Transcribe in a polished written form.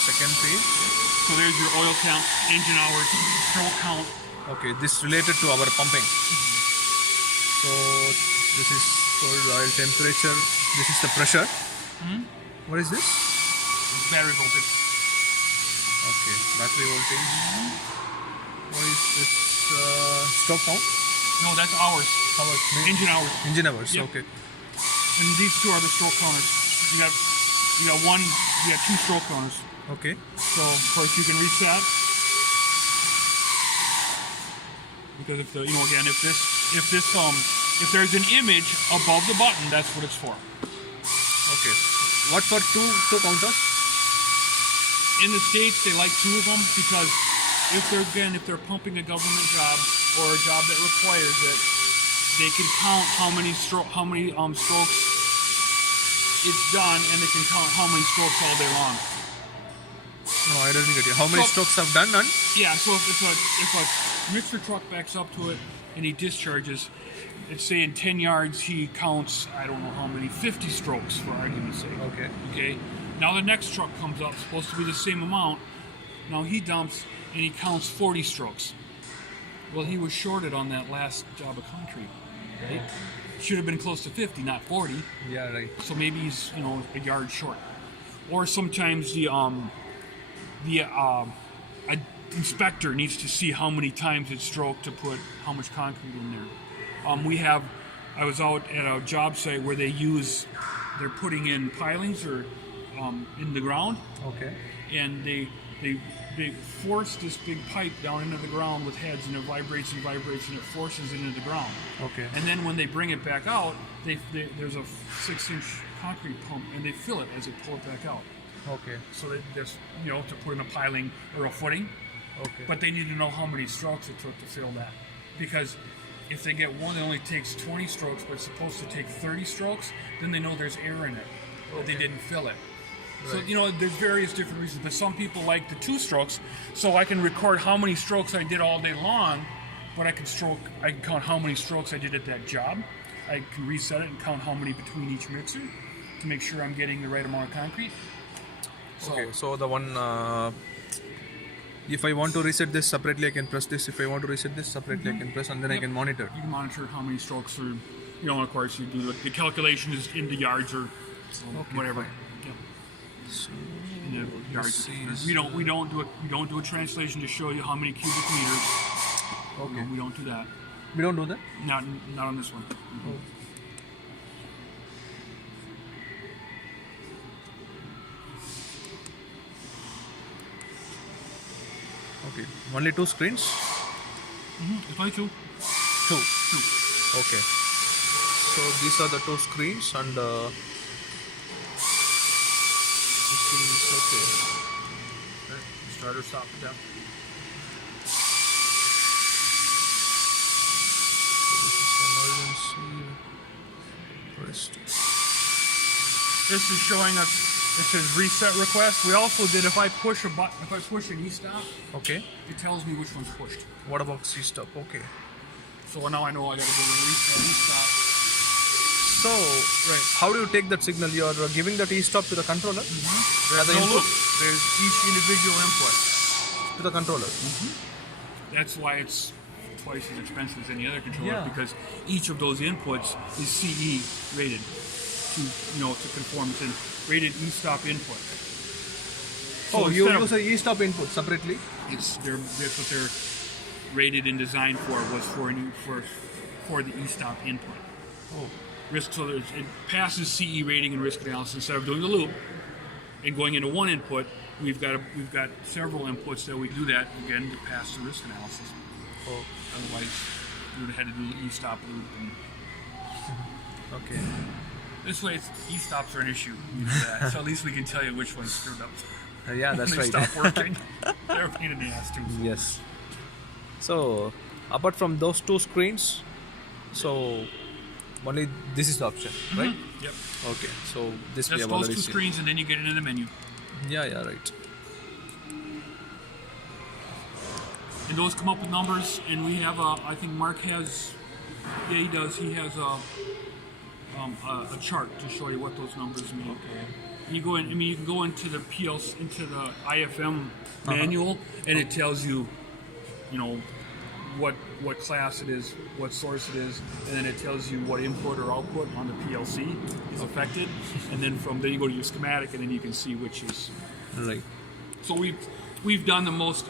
second page. So there's your oil count, engine hours, stroke count. Okay, this related to our pumping. So this is for oil temperature. This is the pressure. What is this? Battery voltage. Okay, battery voltage. What is this? Stroke count? No, that's hours. Hours. Engine hours. Engine hours. Yep. Okay. And these two are the stroke counters. You got two stroke counters. Okay. So of course you can reset. Because if there's an image above the button, that's what it's for. Okay. What for two counters? In the States, they like two of them because if they're pumping a government job or a job that requires it, they can count how many strokes it's done, and they can count how many strokes all day long. No, I don't get you. How many strokes have done? None? Yeah. So if a mixer truck backs up to it and he discharges, let's say in 10 yards he counts, I don't know how many, 50 strokes for argument's sake. Okay. Now the next truck comes up, supposed to be the same amount. Now he dumps and he counts 40 strokes. Well, he was shorted on that last job of concrete, right? Should have been close to 50, not 40. Yeah, right. So maybe he's a yard short. Or sometimes the inspector needs to see how many times it's stroked to put how much concrete in there. I was out at a job site where they're putting in pilings or in the ground. Okay. And they force this big pipe down into the ground with heads, and it vibrates and vibrates, and it forces it into the ground. Okay. And then when they bring it back out, there's a 6-inch concrete pump, and they fill it as they pull it back out. Okay. So they just, to put in a piling or a footing. Okay. But they need to know how many strokes it took to fill that. Because if they get one that only takes 20 strokes, but it's supposed to take 30 strokes, then they know there's air in it, that they didn't fill it. Right. So, there's various different reasons. But some people like the 2 strokes, so I can record how many strokes I did all day long, but I can count how many strokes I did at that job. I can reset it and count how many between each mixer to make sure I'm getting the right amount of concrete. So the one, if I want to reset this separately, I can press this. If I want to reset this separately, I can press, and then I can monitor. You can monitor how many strokes are, of course, you do the calculations in the yards or whatever. Yep. So, in the yards. We don't do a translation to show you how many cubic meters. Okay. No, we don't do that. We don't do that? Not on this one. Oh. Okay, only 2 screens? It's only 2. 2. Okay. So these are the 2 screens, and this is okay. Start or stop. Yeah. So this is emergency. Rest. This is showing us. It says reset request. We also did, if I push a button, if I push an e-stop, Okay. it tells me which one's pushed. What about C-stop? Okay. So now I know I got to go to reset e-stop. So, right. How do you take that signal? You are giving that e-stop to the controller? There's no loop. There's each individual input. To the controller? That's why it's twice as expensive as any other controller, because each of those inputs is CE rated to conform to rated e-stop input. So you use a e-stop input separately? That's what they're rated and designed for, was for the e-stop input. Oh. So it passes CE rating and risk analysis. Instead of doing the loop and going into one input, we've got several inputs that we do that again to pass the risk analysis. Oh. Otherwise, we would have had to do the e-stop loop. Okay. This way, e-stops are an issue. So at least we can tell you which one's screwed up. Yeah, that's when they right. stop working. They're a pain in the ass too. Yes. So, apart from those 2 screens, so only this is the option, right? Yep. Okay. So this we Just have those already 2 seen. screens, and then you get into the menu. Yeah, right. And those come up with numbers, and we have I think Mark has, he does. He has a chart to show you what those numbers mean. Okay. You go in. I mean, you can go into the PLC, into the IFM manual, and it tells you, you know, what class it is, what source it is, and then it tells you what input or output on the PLC is affected, and then from there you go to your schematic, and then you can see which is Right. So we've done the most